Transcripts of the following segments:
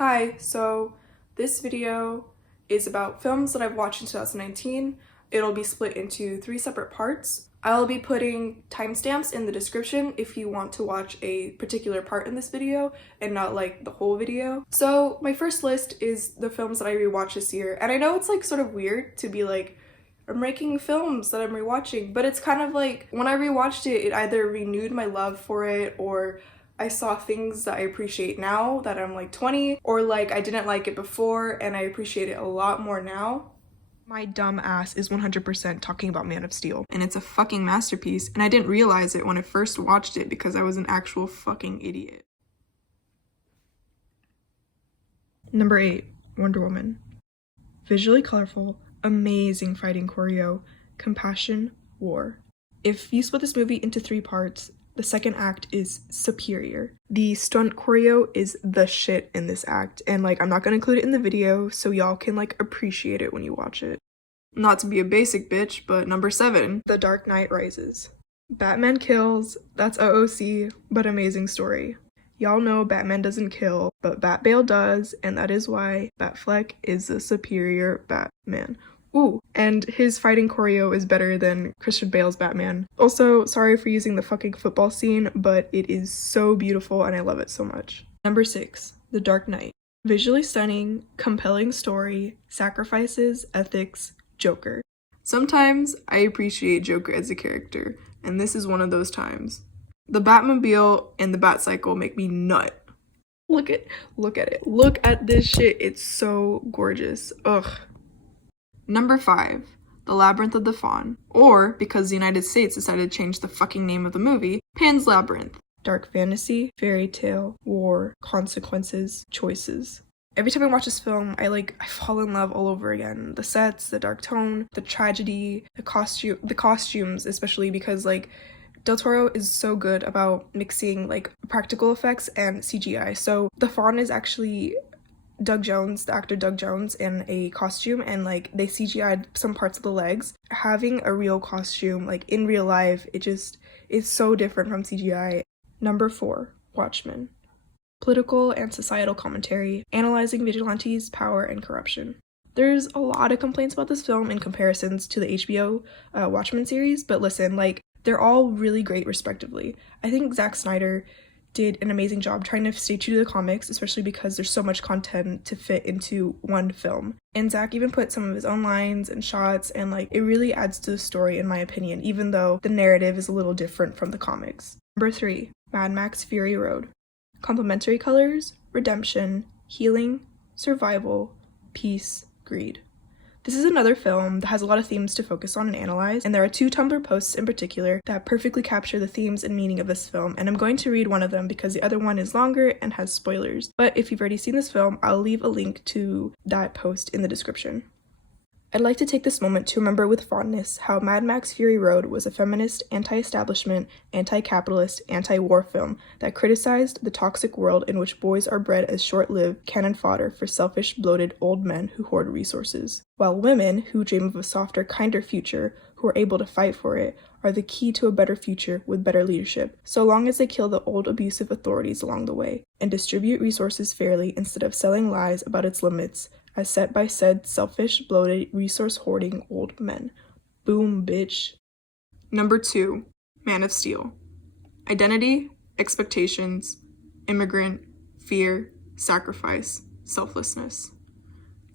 Hi, so this video is about films that I've watched in 2019. It'll be split into 3 separate parts. I'll be putting timestamps in the description if you want to watch a particular part in this video and not like the whole video. So my first list is the films that I rewatched this year, and I know it's like sort of weird to be like, I'm ranking films that I'm rewatching, but it's kind of like when I rewatched it, it either renewed my love for it or I saw things that I appreciate now that I'm like 20, or like I didn't like it before and I appreciate it a lot more now. My dumb ass is 100% talking about Man of Steel, and it's a fucking masterpiece, and I didn't realize it when I first watched it because I was an actual fucking idiot. Number 8, Wonder Woman. Visually colorful, amazing fighting choreo, compassion, war. If you split this movie into 3 parts, the second act is superior. The stunt choreo is the shit in this act, and like I'm not gonna include it in the video so y'all can like appreciate it when you watch it. Not to be a basic bitch, but number 7, The Dark Knight Rises. Batman kills, that's OOC, but amazing story. Y'all know Batman doesn't kill, but Bat-Bale does, and that is why Batfleck is the superior Batman. Ooh, and his fighting choreo is better than Christian Bale's Batman. Also, sorry for using the fucking football scene, but it is so beautiful and I love it so much. Number 6, The Dark Knight. Visually stunning, compelling story, sacrifices, ethics, Joker. Sometimes I appreciate Joker as a character, and this is one of those times. The Batmobile and the Batcycle make me nut. Look at it. Look at this shit. It's so gorgeous. Ugh. Number 5, The Labyrinth of the Fawn, or, because the United States decided to change the fucking name of the movie, Pan's Labyrinth. Dark fantasy, fairy tale, war, consequences, choices. Every time I watch this film, I fall in love all over again. The sets, the dark tone, the tragedy, the costumes, especially because like Del Toro is so good about mixing like practical effects and CGI. So the Fawn is actually Doug Jones, the actor Doug Jones, in a costume, and like they CGI'd some parts of the legs. Having a real costume like in real life, it just is so different from CGI. Number 4, Watchmen. Political and societal commentary, analyzing vigilantes, power, and corruption. There's a lot of complaints about this film in comparisons to the HBO Watchmen series, but listen, like they're all really great respectively. I think Zack Snyder did an amazing job trying to stay true to the comics, especially because there's so much content to fit into one film. And Zack even put some of his own lines and shots, and like it really adds to the story in my opinion, even though the narrative is a little different from the comics. Number 3, Mad Max Fury Road. Complementary colors, redemption, healing, survival, peace, greed. This is another film that has a lot of themes to focus on and analyze, and there are 2 Tumblr posts in particular that perfectly capture the themes and meaning of this film, and I'm going to read one of them because the other one is longer and has spoilers. But if you've already seen this film, I'll leave a link to that post in the description. I'd like to take this moment to remember with fondness how Mad Max Fury Road was a feminist, anti-establishment, anti-capitalist, anti-war film that criticized the toxic world in which boys are bred as short-lived cannon fodder for selfish, bloated old men who hoard resources, while women who dream of a softer, kinder future, who are able to fight for it, are the key to a better future with better leadership, so long as they kill the old abusive authorities along the way, and distribute resources fairly instead of selling lies about its limits, as set by said selfish, bloated, resource-hoarding old men. Boom, bitch. Number 2, Man of Steel. Identity, expectations, immigrant, fear, sacrifice, selflessness.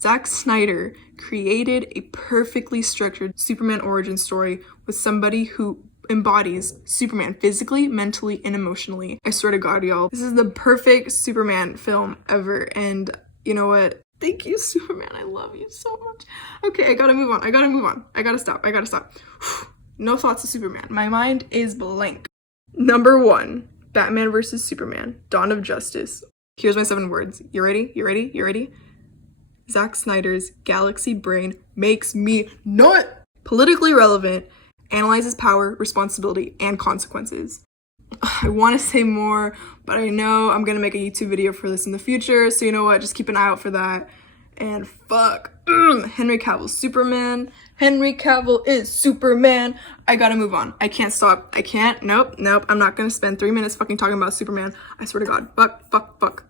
Zack Snyder created a perfectly structured Superman origin story with somebody who embodies Superman physically, mentally, and emotionally. I swear to God, y'all, this is the perfect Superman film ever, and you know what? Thank you, Superman. I love you so much. Okay, I gotta move on. I gotta stop. No thoughts of Superman. My mind is blank. Number 1, Batman vs. Superman, Dawn of Justice. Here's my 7 words. You ready? Zack Snyder's galaxy brain makes me nut. Politically relevant, analyzes power, responsibility, and consequences. I want to say more, but I know I'm gonna make a YouTube video for this in the future, so you know what, just keep an eye out for that. And fuck, Henry Cavill's Superman. Henry Cavill is Superman. I gotta move on. I can't stop. Nope. I'm not gonna spend 3 minutes fucking talking about Superman. I swear to God. Fuck.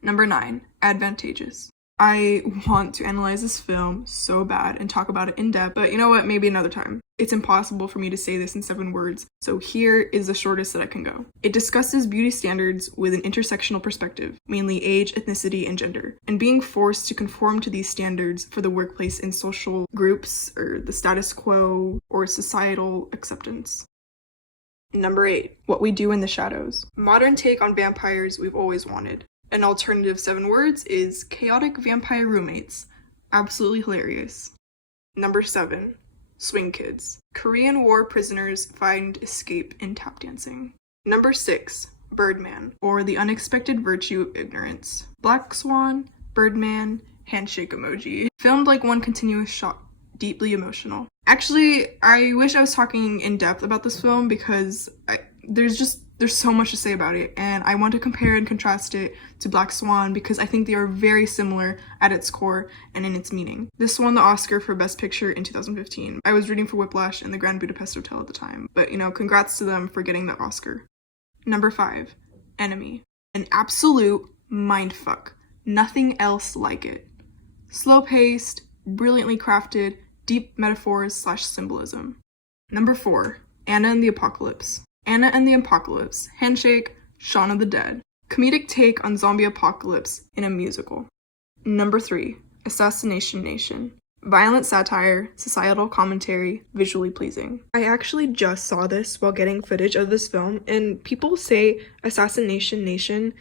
Number 9, advantageous. I want to analyze this film so bad and talk about it in depth, but you know what, maybe another time. It's impossible for me to say this in 7 words, so here is the shortest that I can go. It discusses beauty standards with an intersectional perspective, mainly age, ethnicity, and gender, and being forced to conform to these standards for the workplace in social groups, or the status quo, or societal acceptance. Number 8, what we do in the shadows. Modern take on vampires we've always wanted. An alternative 7 words is chaotic vampire roommates. Absolutely hilarious. Number 7, swing kids. Korean War prisoners find escape in tap dancing. Number 6, Birdman, or the unexpected virtue of ignorance. Black Swan, Birdman, handshake emoji. Filmed like one continuous shot. Deeply emotional. Actually, I wish I was talking in depth about this film because there's so much to say about it, and I want to compare and contrast it to Black Swan because I think they are very similar at its core and in its meaning. This won the Oscar for Best Picture in 2015. I was rooting for Whiplash and the Grand Budapest Hotel at the time, but congrats to them for getting the Oscar. Number 5, Enemy. An absolute mindfuck. Nothing else like it. Slow-paced, brilliantly crafted, deep metaphors / symbolism. Number 4, Anna and the Apocalypse. Anna and the Apocalypse, handshake, Shaun of the Dead. Comedic take on zombie apocalypse in a musical. Number 3, Assassination Nation. Violent satire, societal commentary, visually pleasing. I actually just saw this while getting footage of this film, and people say Assassination Nation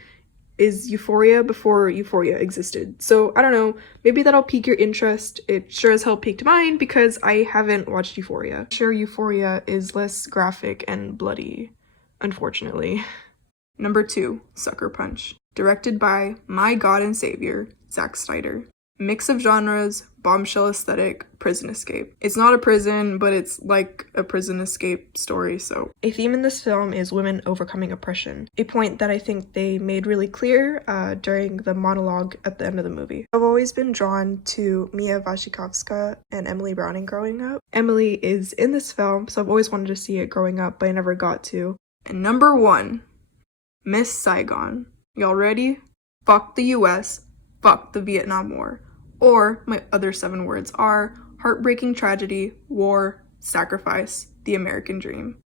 is Euphoria before Euphoria existed. So I don't know, maybe that'll pique your interest. It sure as hell piqued mine because I haven't watched Euphoria. Sure, Euphoria is less graphic and bloody, unfortunately. Number 2, Sucker Punch. Directed by my god and savior, Zack Snyder. Mix of genres, bombshell aesthetic, prison escape. It's not a prison, but it's like a prison escape story, so. A theme in this film is women overcoming oppression, a point that I think they made really clear during the monologue at the end of the movie. I've always been drawn to Mia Wasikowska and Emily Browning growing up. Emily is in this film, so I've always wanted to see it growing up, but I never got to. And number 1, Miss Saigon. Y'all ready? Fuck the US, fuck the Vietnam War. Or, my other 7 words are heartbreaking tragedy, war, sacrifice, the American dream.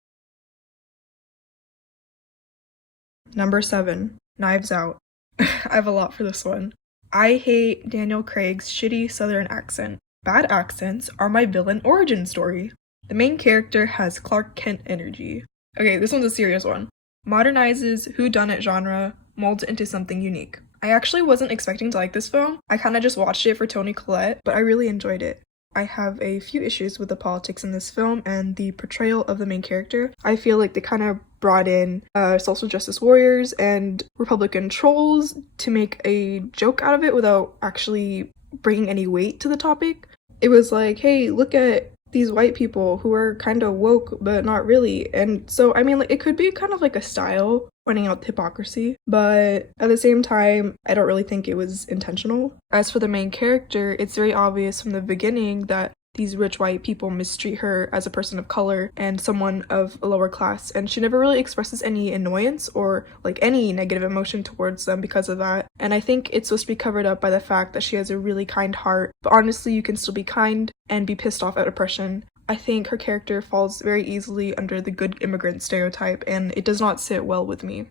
Number 7, Knives Out. I have a lot for this one. I hate Daniel Craig's shitty southern accent. Bad accents are my villain origin story. The main character has Clark Kent energy. Okay, this one's a serious one. Modernizes whodunit genre, molds it into something unique. I actually wasn't expecting to like this film. I kind of just watched it for Toni Collette, but I really enjoyed it. I have a few issues with the politics in this film and the portrayal of the main character. I feel like they kind of brought in social justice warriors and Republican trolls to make a joke out of it without actually bringing any weight to the topic. It was like, hey, look at these white people who are kind of woke but not really. And so I mean, like, it could be kind of like a style pointing out hypocrisy, but at the same time I don't really think it was intentional. As for the main character, it's very obvious from the beginning that these rich white people mistreat her as a person of color and someone of a lower class, and she never really expresses any annoyance or like any negative emotion towards them because of that. And I think it's supposed to be covered up by the fact that she has a really kind heart, but honestly you can still be kind and be pissed off at oppression. I think her character falls very easily under the good immigrant stereotype, and it does not sit well with me.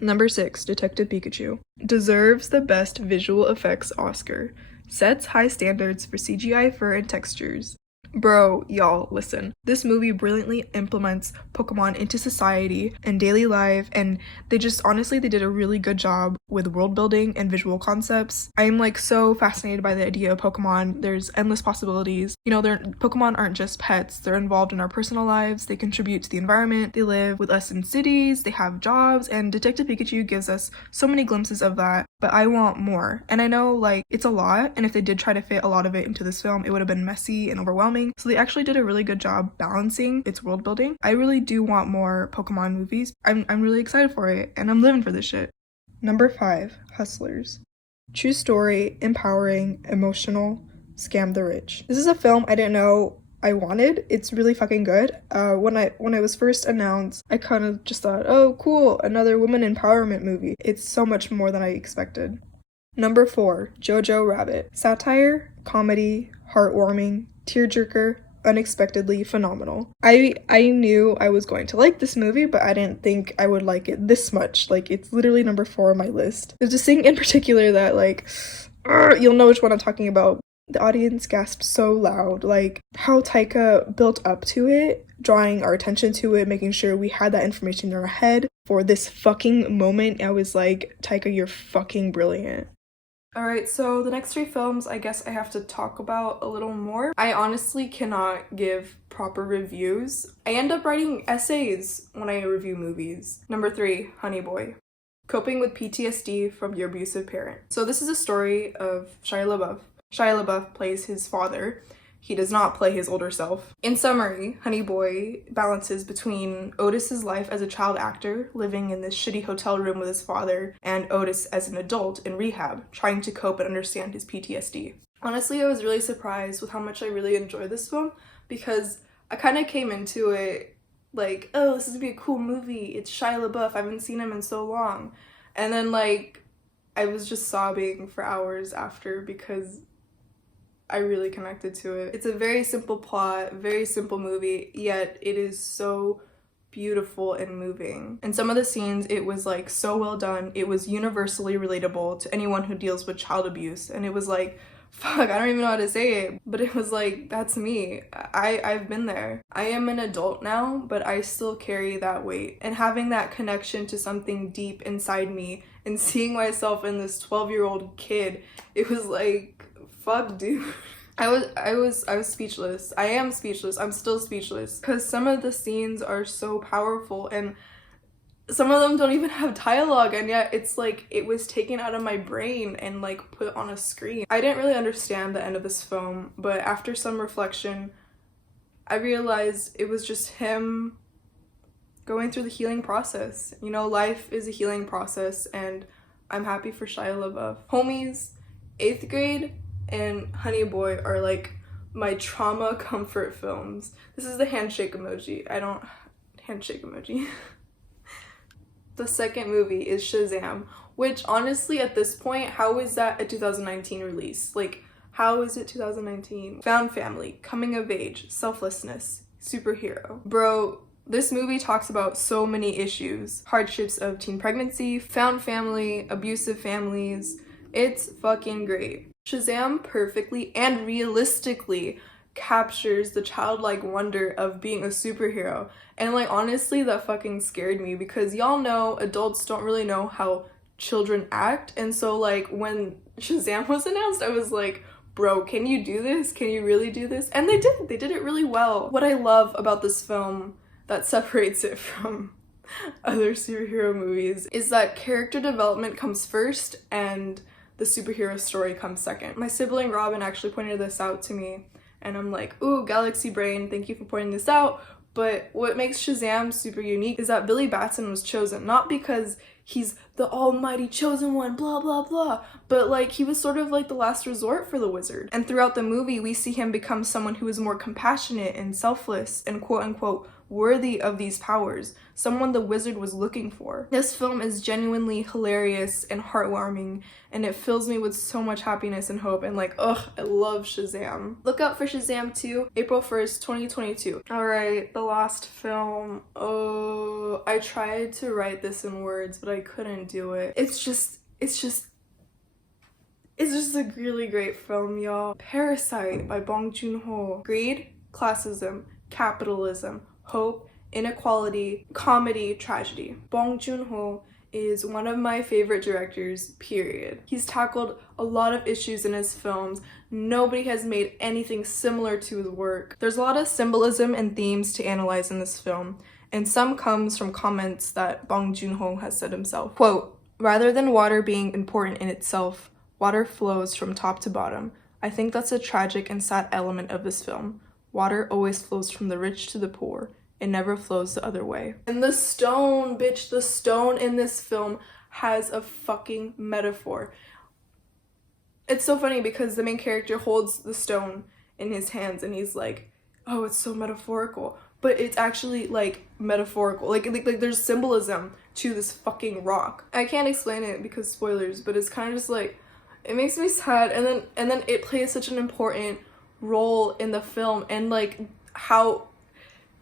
Number 6, Detective Pikachu. Deserves the Best Visual Effects Oscar. Sets high standards for CGI fur and textures. Bro, y'all, listen. This movie brilliantly implements Pokemon into society and daily life, and they did a really good job with world building and visual concepts. I am like so fascinated by the idea of Pokemon. There's endless possibilities. Pokemon aren't just pets. They're involved in our personal lives. They contribute to the environment. They live with us in cities. They have jobs, and Detective Pikachu gives us so many glimpses of that, but I want more. And I know, like, it's a lot, and if they did try to fit a lot of it into this film, it would have been messy and overwhelming. So they actually did a really good job balancing its world building. I really do want more Pokemon movies. I'm really excited for it, and I'm living for this shit. Number 5, Hustlers. True story, empowering, emotional, scam the rich. This is a film I didn't know I wanted. It's really fucking good. When I was first announced, I kind of just thought, oh, cool, another woman empowerment movie. It's so much more than I expected. Number 4, Jojo Rabbit. Satire, comedy, heartwarming, tearjerker, unexpectedly phenomenal. I knew I was going to like this movie, but I didn't think I would like it this much. Like, it's literally number 4 on my list. There's a scene in particular that, like, you'll know which one I'm talking about. The audience gasped so loud. Like, how Taika built up to it, drawing our attention to it, making sure we had that information in our head for this fucking moment. I was like, Taika, you're fucking brilliant. Alright, so the next 3 films I guess I have to talk about a little more. I honestly cannot give proper reviews. I end up writing essays when I review movies. Number 3, Honey Boy. Coping with PTSD from your abusive parent. So this is a story of Shia LaBeouf. Shia LaBeouf plays his father. He does not play his older self. In summary, Honey Boy balances between Otis's life as a child actor, living in this shitty hotel room with his father, and Otis as an adult in rehab, trying to cope and understand his PTSD. Honestly, I was really surprised with how much I really enjoyed this film, because I kind of came into it like, oh, this is gonna be a cool movie. It's Shia LaBeouf. I haven't seen him in so long. And then, like, I was just sobbing for hours after because I really connected to it. It's a very simple plot, very simple movie, yet it is so beautiful and moving. And some of the scenes, it was like so well done. It was universally relatable to anyone who deals with child abuse. And it was like, fuck, I don't even know how to say it, but it was like, that's me. I've been there. I am an adult now, but I still carry that weight. And having that connection to something deep inside me and seeing myself in this 12-year-old kid, it was like, fuck, dude. I was speechless. I am speechless. I'm still speechless because some of the scenes are so powerful and some of them don't even have dialogue, and yet it's like it was taken out of my brain and like put on a screen. I didn't really understand the end of this film, but after some reflection, I realized it was just him going through the healing process. You know, life is a healing process, and I'm happy for Shia LaBeouf. Homies, 8th grade, and Honey Boy are like my trauma comfort films. This is the handshake emoji. Handshake emoji. The second movie is Shazam, which honestly at this point, how is that a 2019 release? Like, how is it 2019? Found family, coming of age, selflessness, superhero. Bro, this movie talks about so many issues. Hardships of teen pregnancy, found family, abusive families. It's fucking great. Shazam perfectly and realistically captures the childlike wonder of being a superhero. And like, honestly, that fucking scared me because y'all know adults don't really know how children act. And so like when Shazam was announced, I was like, bro, can you do this? Can you really do this? And they did it really well. What I love about this film that separates it from other superhero movies is that character development comes first and the superhero story comes second. My sibling Robin actually pointed this out to me, and I'm like, ooh, galaxy brain, thank you for pointing this out. But what makes Shazam super unique is that Billy Batson was chosen, not because he's the almighty chosen one, blah, blah, blah, but like he was sort of like the last resort for the wizard. And throughout the movie, we see him become someone who is more compassionate and selfless and quote unquote worthy of these powers, someone the wizard was looking for. This film is genuinely hilarious and heartwarming, and it fills me with so much happiness and hope, and like, ugh, I love Shazam. Look out for Shazam 2, April 1st, 2022. Alright, the last film. Oh, I tried to write this in words, but I couldn't do it. It's just a really great film, y'all. Parasite by Bong Joon-ho. Greed, classism, capitalism, hope, inequality, comedy, tragedy. Bong Joon-ho is one of my favorite directors, period. He's tackled a lot of issues in his films. Nobody has made anything similar to his work. There's a lot of symbolism and themes to analyze in this film, and some comes from comments that Bong Joon-ho has said himself. Quote, "Rather than water being important in itself, water flows from top to bottom. I think that's a tragic and sad element of this film. Water always flows from the rich to the poor. It never flows the other way." And the stone, bitch, the stone in this film has a fucking metaphor. It's so funny because the main character holds the stone in his hands and he's like, oh, it's so metaphorical, but it's actually like metaphorical. Like there's symbolism to this fucking rock. I can't explain it because spoilers, but it's kind of just like it makes me sad, and then it plays such an important role in the film, and like how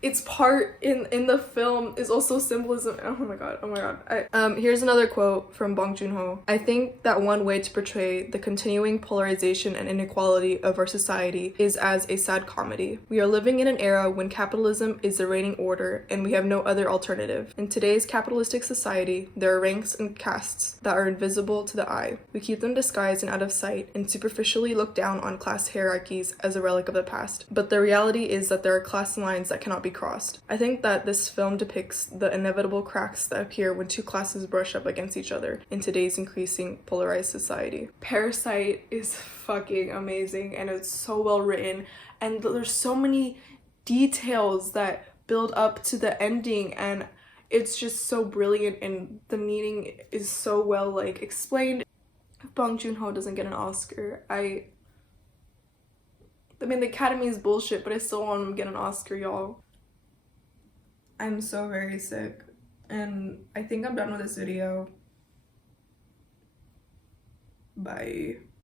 its part in the film is also symbolism. Oh my god, oh my god. Here's another quote from Bong Joon-ho. I think that one way to portray the continuing polarization and inequality of our society is as a sad comedy. We are living in an era when capitalism is the reigning order and we have no other alternative. In today's capitalistic society, there are ranks and castes that are invisible to the eye. We keep them disguised and out of sight and superficially look down on class hierarchies as a relic of the past. But the reality is that there are class lines that cannot be crossed. I think that this film depicts the inevitable cracks that appear when two classes brush up against each other in today's increasing polarized society. Parasite is fucking amazing, and it's so well written, and there's so many details that build up to the ending, and it's just so brilliant, and the meaning is so well like explained. If Bong Joon-ho doesn't get an Oscar, I mean, the Academy is bullshit, but I still want him to get an Oscar, y'all. I'm so very sick, and I think I'm done with this video. Bye.